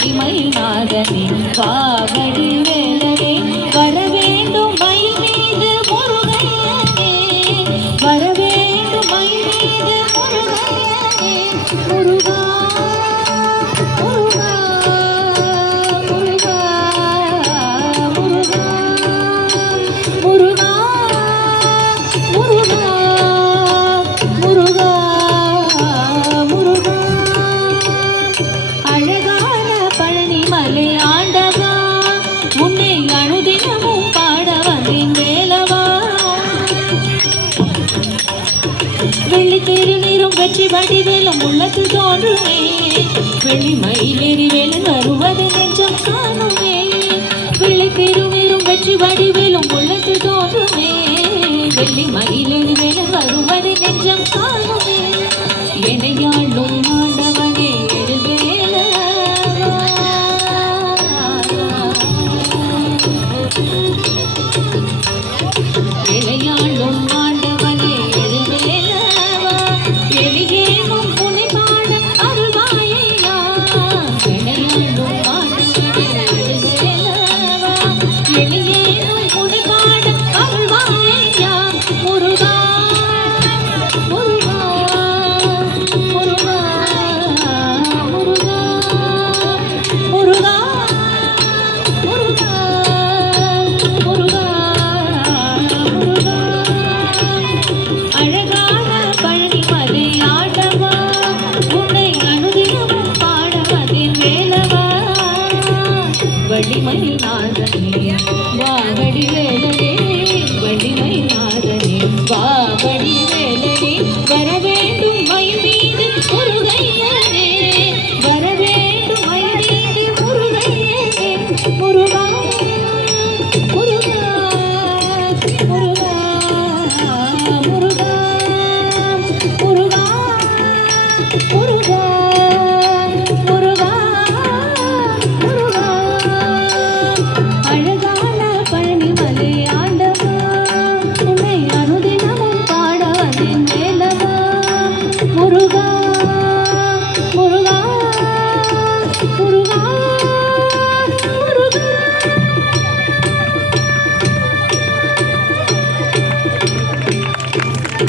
வள்ளிமை நாதனே காவடி வேலனே வரவேண்டும் மயில் மீது முருகையனே வரவேண்டும் மயில் மீது முருகையனே முருகா முருகா முருகா முருகா முருகா முருகா முருகா முருகா அழகான பழனிமலை ஆண்டவா உன்னை அனுதினமும் பாட வந்தேன் வேலவா வெள்ளி திருநீரும் வெற்றி வடிவேலும் உள்ளத்து தோன்றுமே வெள்ளி மயிலேறி வேலன் வருவது நெஞ்சம் காணுமே வெள்ளி திருநீரும் வெற்றி வடிவேலும் உள்ளத்து தோன்றுமே வெள்ளி மயிலேறி வேலன் வருவது நெஞ்சம் காணுமே எனையாளும் ஆண்டவனே எனையாளும் ஆண்டவனே எழுவேலவா எலியேனும் புனை பாட அருள்வாயையா எனையாளும் ஆண்டவனே எழுவேலவா எலியேனும் புனை பாட அருள்வாயையா முருகா முருகா முருகா முருகா முருகா முருகா முருகா முருகா அழகான பழனிமலை ஆண்டவா உன்னை அனுதினமும் பாட வந்தேன் வேலவா வள்ளிமயில் நாதனே வாவடி வேலனே